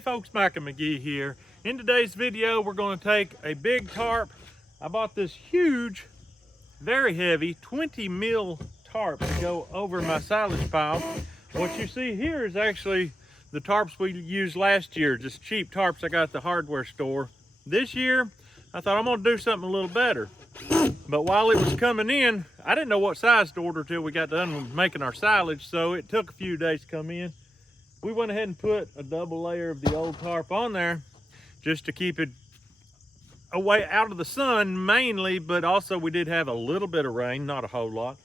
Hey folks, Mike and McGee here. In today's video, we're going to take a big tarp. I bought this huge, very heavy 20 mil tarp to go over my silage pile. What you see here is actually the tarps we used last year, just cheap tarps I got at the hardware store. This year, I thought I'm going to do something a little better. But while it was coming in, I didn't know what size to order till we got done making our silage, so it took a few days to come in. We went ahead and put a double layer of the old tarp on there just to keep it away out of the sun mainly, but also we did have a little bit of rain, not a whole lot.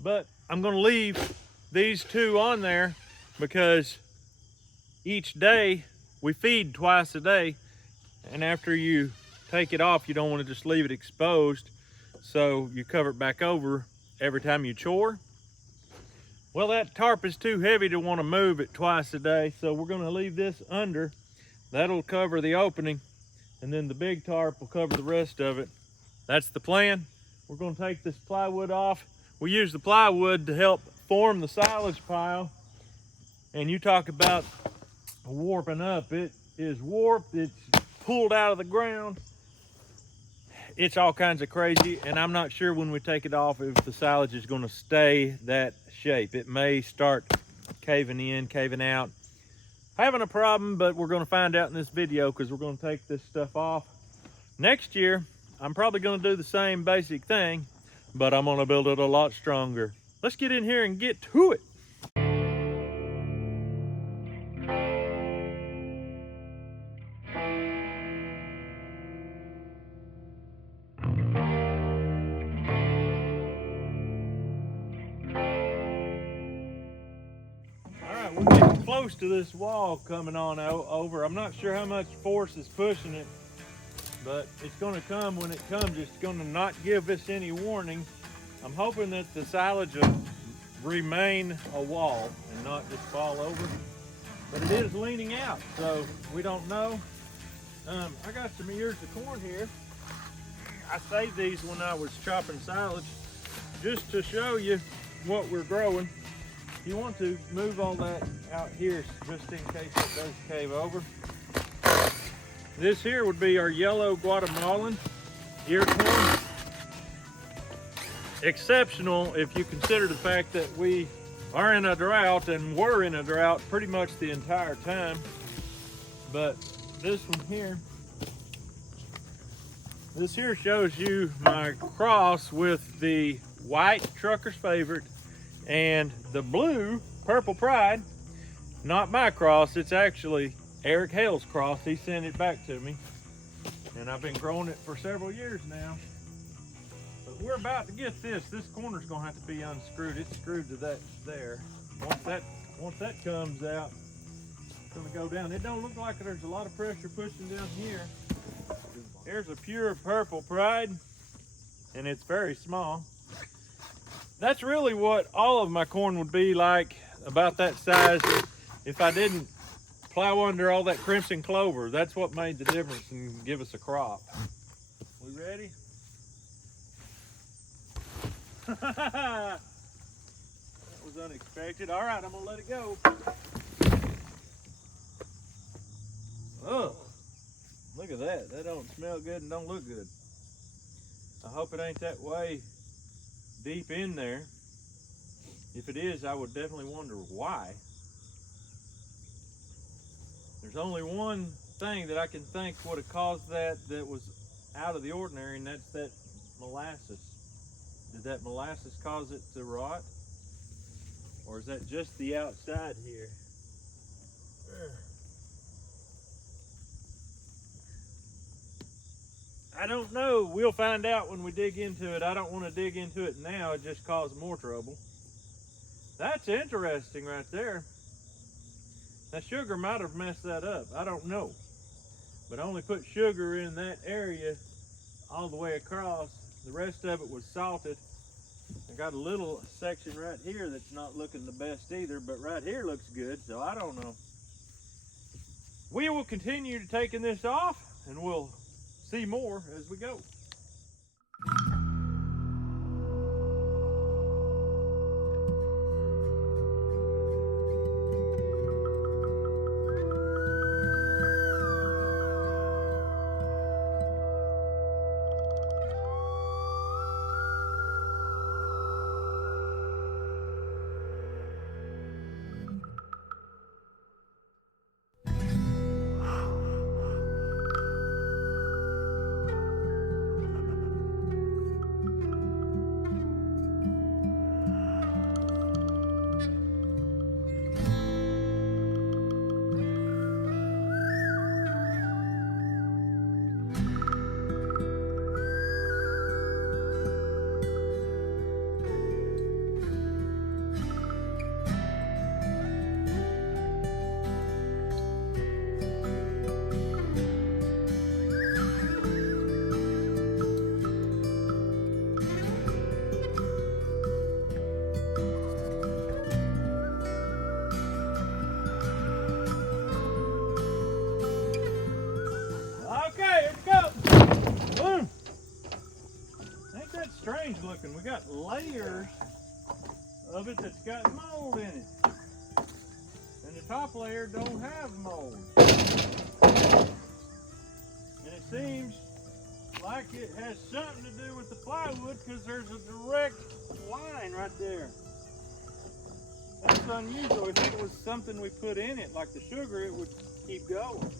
But I'm going to leave these two on there because each day we feed twice a day, and after you take it off, you don't want to just leave it exposed, so you cover it back over every time you chore. Well, that tarp is too heavy to want to move it twice a day, so we're going to leave this under. That'll cover the opening, and then the big tarp will cover the rest of it. That's the plan. We're going to take this plywood off. We use the plywood to help form the silage pile, and you talk about warping up. It is warped, it's pulled out of the ground. It's all kinds of crazy, and I'm not sure when we take it off if the silage is going to stay that shape. It may start caving in, caving out. Having a problem, but we're going to find out in this video because we're going to take this stuff off. Next year, I'm probably going to do the same basic thing, but I'm going to build it a lot stronger. Let's get in here and get to it. We're getting close to this wall coming on over. I'm not sure how much force is pushing it, but it's going to come when it comes. It's going to not give us any warning. I'm hoping that the silage will remain a wall and not just fall over, but it is leaning out, so we don't know. I got some ears of corn here. I saved these when I was chopping silage just to show you what we're growing. You want to move all that out here just in case it does cave over. This here would be our yellow Guatemalan ear corn. Exceptional if you consider the fact that we are in a drought and were in a drought pretty much the entire time. But this one here, this here shows you my cross with the white Trucker's Favorite and the blue Purple Pride. Not my cross, it's actually Eric Hale's cross. He sent it back to me, and I've been growing it for several years now. But we're about to get this. This corner's gonna have to be unscrewed. It's screwed to that there. Once that comes out, it's gonna go down. It don't look like there's a lot of pressure pushing down here. Here's a pure Purple Pride, and it's very small. That's really what all of my corn would be like, about that size, if I didn't plow under all that crimson clover. That's what made the difference and give us a crop. We ready? That was unexpected. All right, I'm gonna let it go. Oh, look at that. That don't smell good and don't look good. I hope it ain't that way deep in there. If it is, I would definitely wonder why. There's only one thing that I can think would have caused that was out of the ordinary, and that's that molasses. Did that molasses cause it to rot? Or is that just the outside here? I don't know. We'll find out when we dig into it. I don't want to dig into it now. It just caused more trouble. That's interesting right there. That sugar might have messed that up. I don't know. But I only put sugar in that area all the way across. The rest of it was salted. I got a little section right here that's not looking the best either, but right here looks good, so I don't know. We will continue taking this off, and we'll see more as we go. looking. We got layers of it that's got mold in it. And the top layer don't have mold. And it seems like it has something to do with the plywood because there's a direct line right there. That's unusual. If it was something we put in it, like the sugar, it would keep going.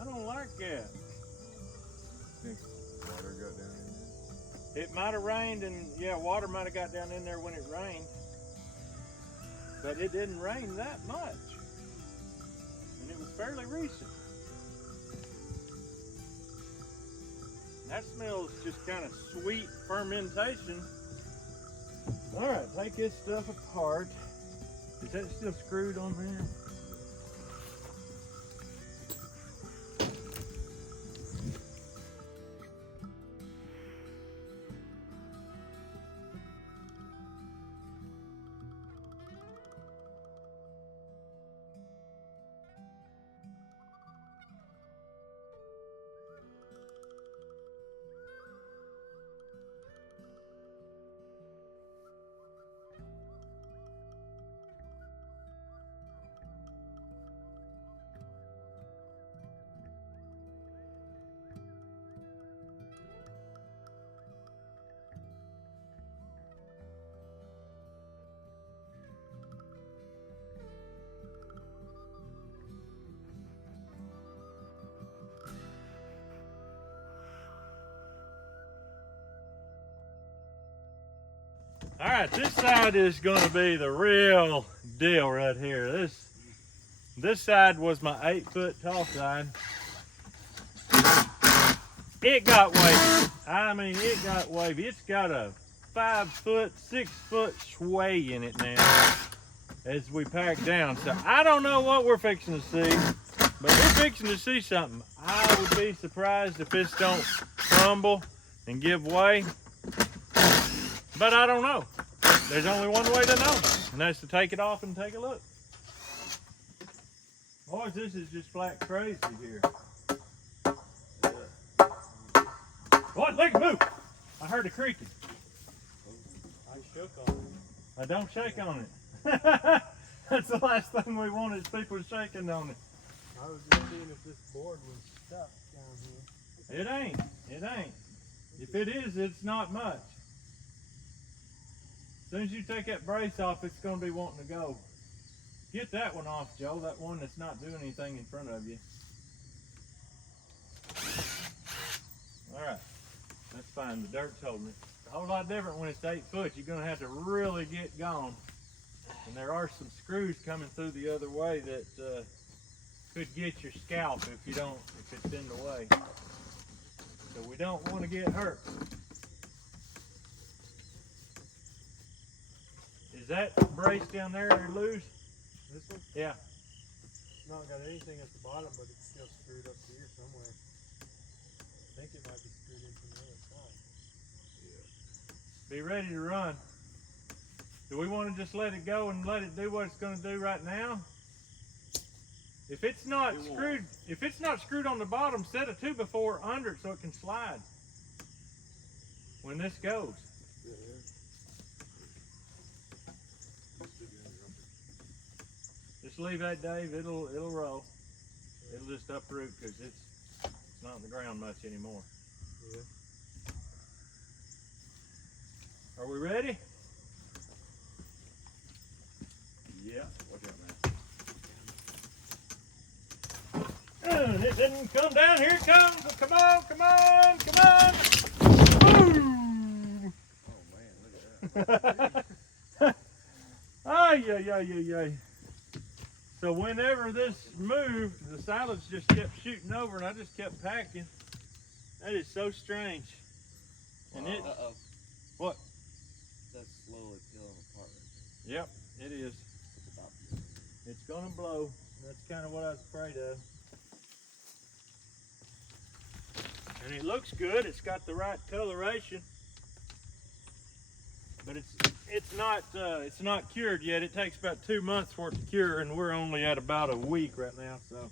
I don't like that. Think water got down in there? It might have rained, and yeah, water might have got down in there when it rained. But it didn't rain that much. And it was fairly recent. That smells just kind of sweet fermentation. All right, take this stuff apart. Is that still screwed on there? All right, this side is going to be the real deal right here. This side was my 8-foot tall side. It got wavy. I mean, it got wavy. It's got a 5-foot, 6-foot sway in it now as we pack down. So I don't know what we're fixing to see, but we're fixing to see something. I would be surprised if this don't crumble and give way. But I don't know. There's only one way to know, and that's to take it off and take a look. Boys, this is just flat crazy here. What? Look, move! I heard a creaking. I shook on it. I don't shake on it. That's the last thing we want is people shaking on it. I was just seeing if this board was stuck down here. It ain't. It ain't. If it is, it's not much. As soon as you take that brace off, it's going to be wanting to go. Get that one off, Joe. That one that's not doing anything in front of you. All right. That's fine. The dirt's holding it. It's a whole lot different when it's 8 foot. You're going to have to really get gone. And there are some screws coming through the other way that could get your scalp if it's in the way. So we don't want to get hurt. Is that brace down there loose? This one? Yeah. It's not got anything at the bottom, but it's still screwed up here somewhere. I think it might be screwed in from the other side. Yeah. Be ready to run. Do we want to just let it go and let it do what it's going to do right now? If it's not screwed on the bottom, set a 2x4 under it so it can slide when this goes. Just leave that, Dave. It'll roll. It'll just uproot because it's not on the ground much anymore. Yeah. Are we ready? Yeah. Watch out, man. It didn't come down. Here it comes. Come on, come on, come on. Boom. Oh man, look at that. Ay, ay, ay, ay, ay. So whenever this moved, the silage just kept shooting over and I just kept packing. That is so strange. And it, Uh-oh. What? That's slowly peeling apart right Yep, it is. It's about to. It's gonna blow. That's kind of what I was afraid of. And it looks good. It's got the right coloration. But it's not cured yet. It takes about 2 months for it to cure, and we're only at about a week right now. So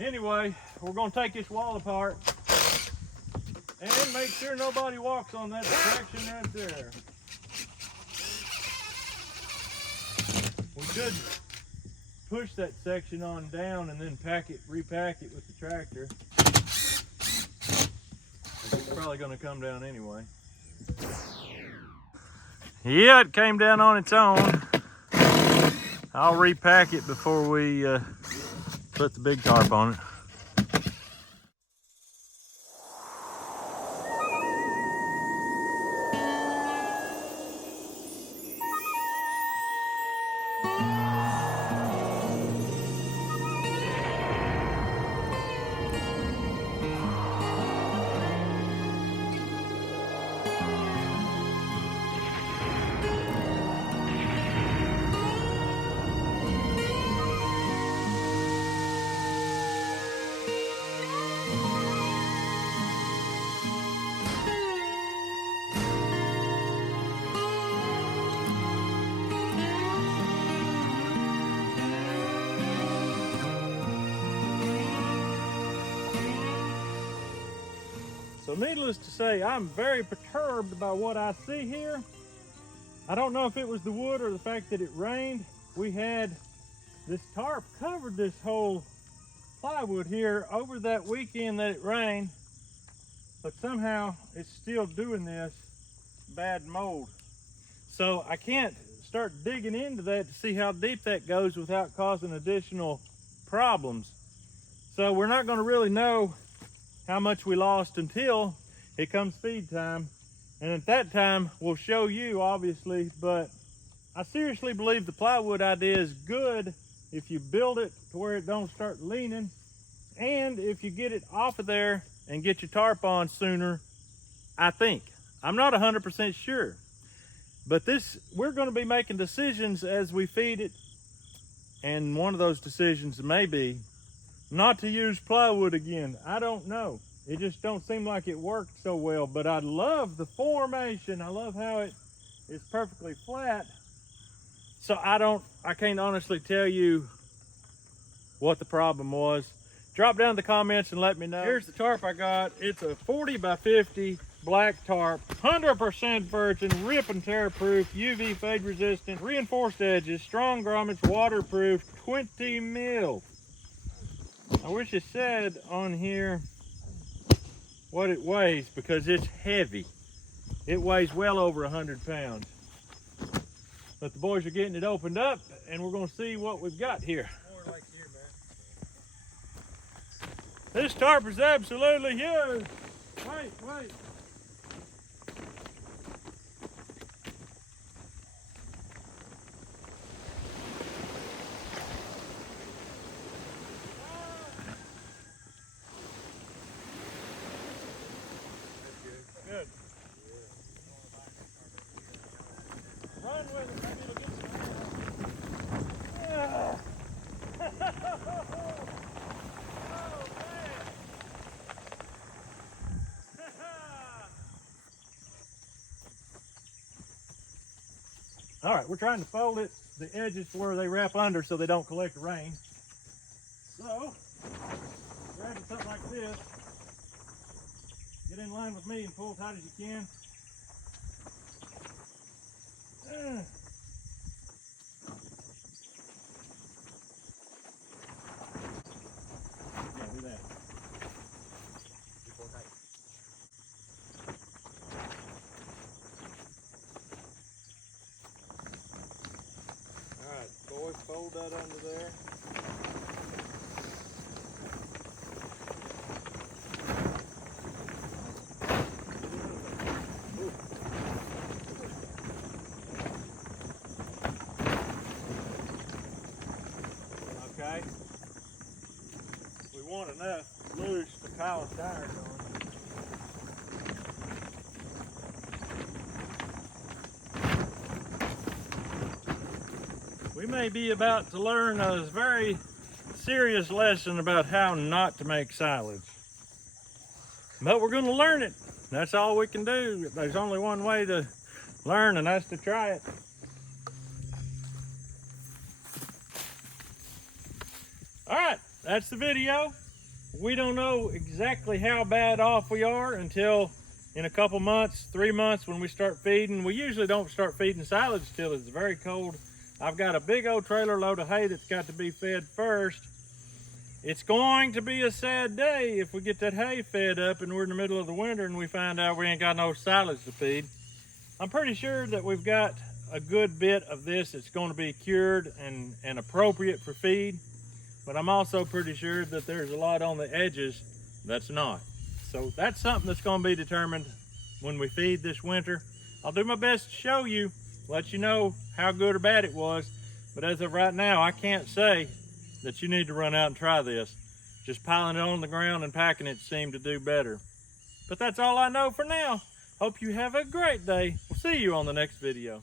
anyway, we're gonna take this wall apart And make sure nobody walks on that section right there. We could push that section on down and then repack it with the tractor. It's probably gonna come down anyway. Yeah, it came down on its own. I'll repack it before we put the big tarp on it. So needless to say, I'm very perturbed by what I see here. I don't know if it was the wood or the fact that it rained. We had this tarp covered this whole plywood here over that weekend that it rained, but somehow it's still doing this bad mold. So I can't start digging into that to see how deep that goes without causing additional problems. So we're not going to really know how much we lost until it comes feed time, and at that time we'll show you, obviously. But I seriously believe the plywood idea is good if you build it to where it don't start leaning, and if you get it off of there and get your tarp on sooner. I think, I'm not 100% sure, but we're going to be making decisions as we feed it, and one of those decisions may be not to use plywood again. I don't know. It just don't seem like it worked so well, but I love the formation. I love how it is perfectly flat. So I can't honestly tell you what the problem was. Drop down in the comments and let me know. Here's the tarp I got. It's a 40 by 50 black tarp, 100% virgin, rip and tear proof, UV fade resistant, reinforced edges, strong grommets, waterproof, 20 mil. I wish it said on here what it weighs, because it's heavy. It weighs well over 100 pounds. But the boys are getting it opened up, and we're going to see what we've got here. More like here, man. This tarp is absolutely huge. Wait. Good. Run with it, maybe it'll get some air. Oh, man. All right, we're trying to fold it, the edges where they wrap under so they don't collect rain. So, grab something like this. Get in line with me and pull as tight as you can. Yeah, do that. All right, boys, fold that under there. Okay. We want enough loose to pile of tires on. We may be about to learn a very serious lesson about how not to make silage. But we're going to learn it. That's all we can do. There's only one way to learn, and that's to try it. All right, that's the video. We don't know exactly how bad off we are until in a couple months, 3 months, when we start feeding. We usually don't start feeding silage till it's very cold. I've got a big old trailer load of hay that's got to be fed first. It's going to be a sad day if we get that hay fed up and we're in the middle of the winter and we find out we ain't got no silage to feed. I'm pretty sure that we've got a good bit of this that's going to be cured and appropriate for feed, but I'm also pretty sure that there's a lot on the edges that's not. So that's something that's going to be determined when we feed this winter. I'll do my best to show you, let you know how good or bad it was, but as of right now, I can't say that you need to run out and try this. Just piling it on the ground and packing it seemed to do better. But that's all I know for now. Hope you have a great day. We'll see you on the next video.